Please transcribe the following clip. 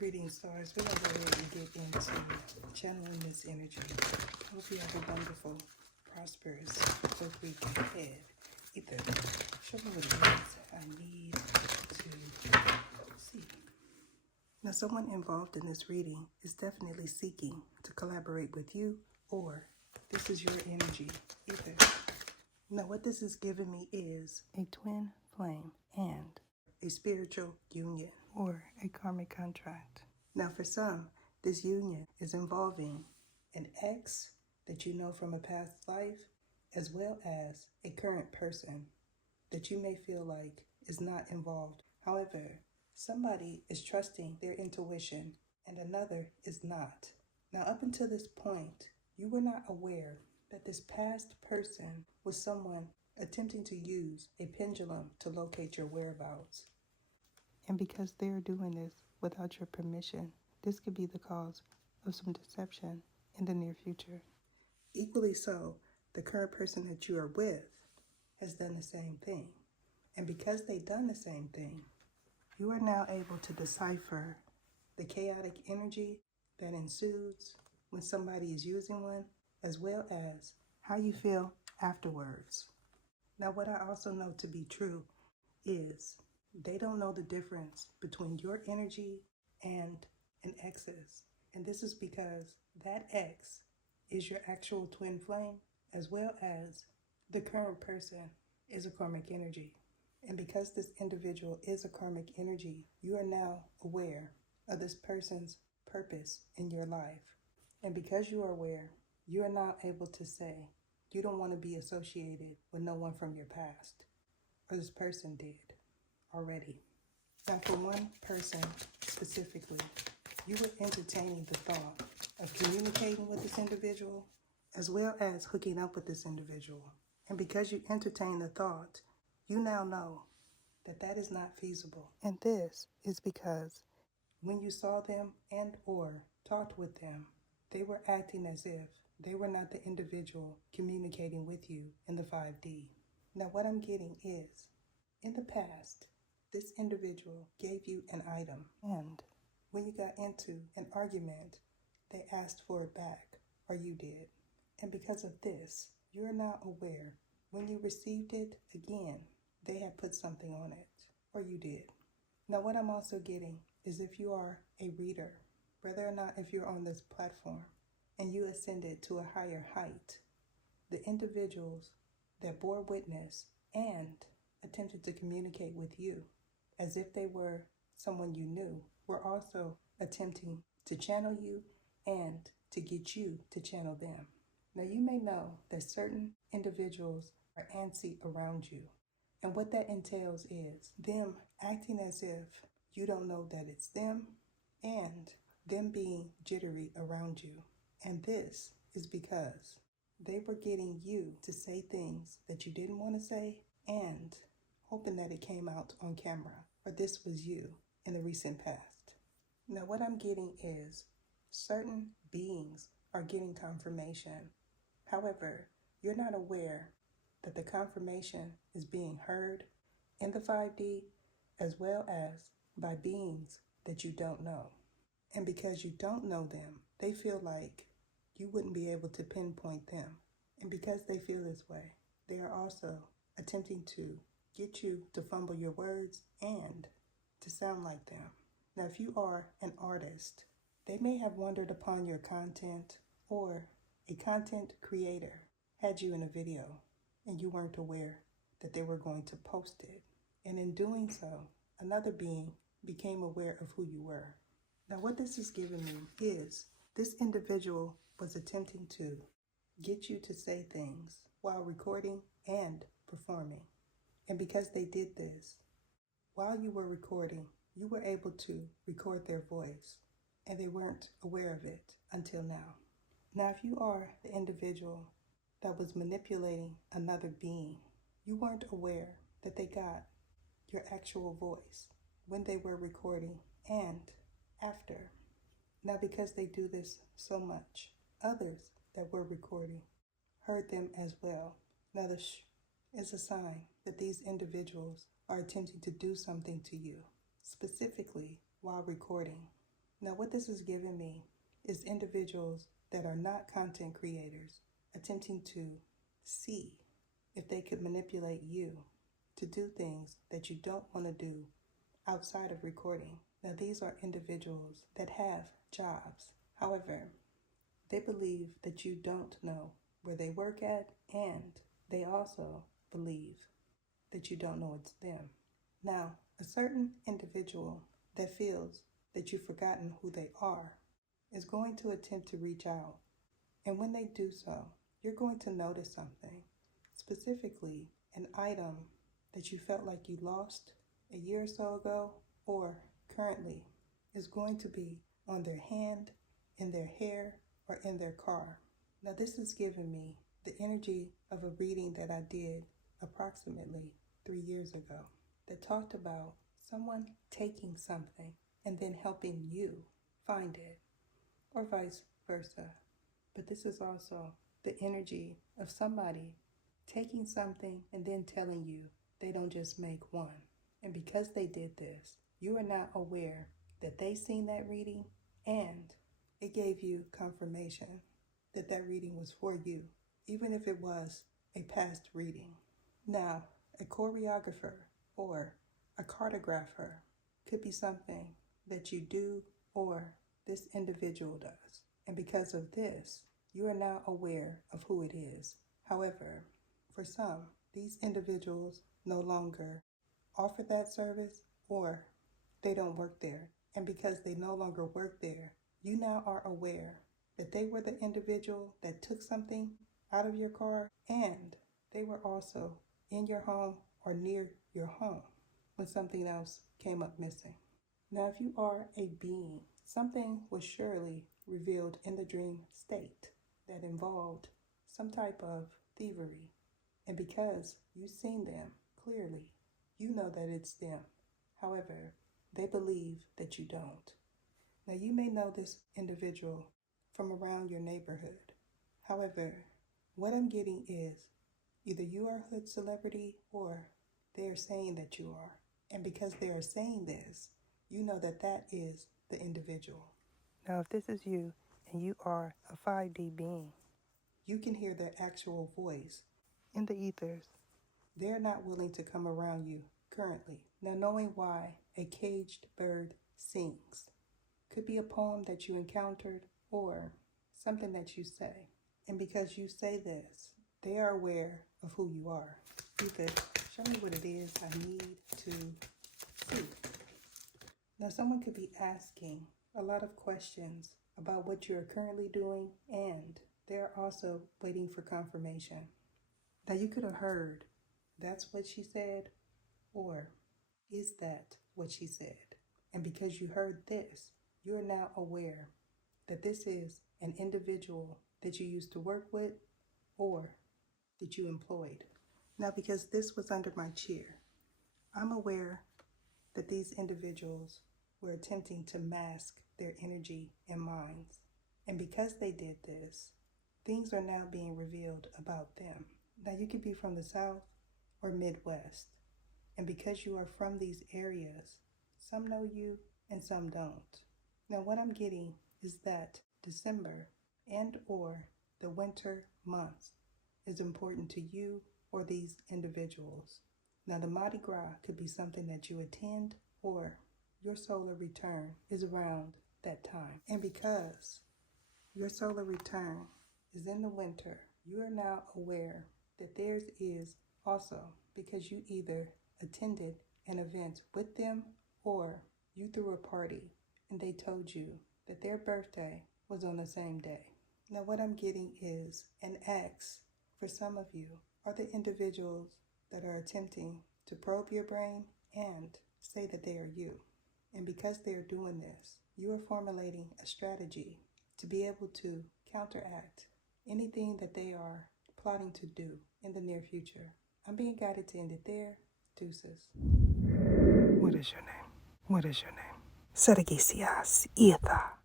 Greetings, stars. We're going to go ahead and get into channeling this energy. Hope you have a wonderful, prosperous work week ahead. Ether, show me what it is I need to see. Now, someone involved in this reading is definitely seeking to collaborate with you, or this is your energy. Ether. Now, what this is giving me is a twin flame and a spiritual union or a karmic contract. Now, for some, this union is involving an ex that you know from a past life, as well as a current person that you may feel like is not involved. However, somebody is trusting their intuition and another is not. Now, up until this point, you were not aware that this past person was someone attempting to use a pendulum to locate your whereabouts. And because they're doing this without your permission, this could be the cause of some deception in the near future. Equally so, the current person that you are with has done the same thing. And because they've done the same thing, you are now able to decipher the chaotic energy that ensues when somebody is using one, as well as how you feel afterwards. Now, what I also know to be true is they don't know the difference between your energy and an ex's. And this is because that ex is your actual twin flame, as well as the current person is a karmic energy. And because this individual is a karmic energy, you are now aware of this person's purpose in your life. And because you are aware, you are now able to say, you don't want to be associated with no one from your past, or this person did already. Now, for one person specifically, you were entertaining the thought of communicating with this individual, as well as hooking up with this individual. And because you entertain the thought, you now know that that is not feasible. And this is because when you saw them and or talked with them, they were acting as if they were not the individual communicating with you in the 5D. Now, what I'm getting is, in the past, this individual gave you an item, and when you got into an argument, they asked for it back, or you did. And because of this, you are now aware when you received it again, they had put something on it, or you did. Now, what I'm also getting is if you are a reader, whether or not if you're on this platform, and you ascended to a higher height, the individuals that bore witness and attempted to communicate with you as if they were someone you knew were also attempting to channel you and to get you to channel them. Now, you may know that certain individuals are antsy around you, and what that entails is them acting as if you don't know that it's them and them being jittery around you. And this is because they were getting you to say things that you didn't want to say and hoping that it came out on camera, or this was you in the recent past. Now, what I'm getting is certain beings are getting confirmation. However, you're not aware that the confirmation is being heard in the 5D, as well as by beings that you don't know. And because you don't know them, they feel like you wouldn't be able to pinpoint them. And because they feel this way, they are also attempting to get you to fumble your words and to sound like them. Now, if you are an artist, they may have wondered upon your content, or a content creator had you in a video and you weren't aware that they were going to post it. And in doing so, another being became aware of who you were. Now, what this is giving me is this individual was attempting to get you to say things while recording and performing. And because they did this, while you were recording, you were able to record their voice, and they weren't aware of it until now. Now, if you are the individual that was manipulating another being, you weren't aware that they got your actual voice when they were recording and after. Now, because they do this so much, others that were recording heard them as well. Now, the is a sign that these individuals are attempting to do something to you, specifically while recording. Now, what this has given me is individuals that are not content creators attempting to see if they could manipulate you to do things that you don't want to do outside of recording. Now, these are individuals that have jobs. However, they believe that you don't know where they work at, and they also believe that you don't know it's them. Now, a certain individual that feels that you've forgotten who they are is going to attempt to reach out. And when they do so, you're going to notice something, specifically an item that you felt like you lost a year or so ago or currently is going to be on their hand, in their hair, or in their car. Now, this has given me the energy of a reading that I did approximately 3 years ago that talked about someone taking something and then helping you find it, or vice versa. But this is also the energy of somebody taking something and then telling you they don't just make one. And because they did this, you are not aware that they seen that reading, and it gave you confirmation that that reading was for you, even if it was a past reading. Now, a choreographer or a cartographer could be something that you do or this individual does. And because of this, you are now aware of who it is. However, for some, these individuals no longer offer that service, or they don't work there. And because they no longer work there, you now are aware that they were the individual that took something out of your car, and they were also in your home or near your home when something else came up missing. Now, if you are a being, something was surely revealed in the dream state that involved some type of thievery. And because you've seen them clearly, you know that it's them. However, they believe that you don't. Now, you may know this individual from around your neighborhood. However, what I'm getting is either you are a hood celebrity or they are saying that you are. And because they are saying this, you know that that is the individual. Now, if this is you and you are a 5D being, you can hear their actual voice in the ethers. They're not willing to come around you currently. Now, knowing why a caged bird sings could be a poem that you encountered or something that you say. And because you say this, they are aware of who you are. Ether, show me what it is I need to see. Now, someone could be asking a lot of questions about what you're currently doing, and they're also waiting for confirmation. Now, you could have heard, that's what she said, or is that what she said? And because you heard this, you are now aware that this is an individual that you used to work with or that you employed. Now, because this was under my chair, I'm aware that these individuals were attempting to mask their energy and minds. And because they did this, things are now being revealed about them. Now, you could be from the South or Midwest. And because you are from these areas, some know you and some don't. Now, what I'm getting is that December and or the winter months is important to you or these individuals. Now, the Mardi Gras could be something that you attend, or your solar return is around that time. And because your solar return is in the winter, you are now aware that theirs is also, because you either attended an event with them or you threw a party and they told you that their birthday was on the same day. Now, what I'm getting is an X for some of you are the individuals that are attempting to probe your brain and say that they are you. And because they are doing this, you are formulating a strategy to be able to counteract anything that they are plotting to do in the near future. I'm being guided to end it there. Deuces. What is your name? What is your name? Sergisias Ietha.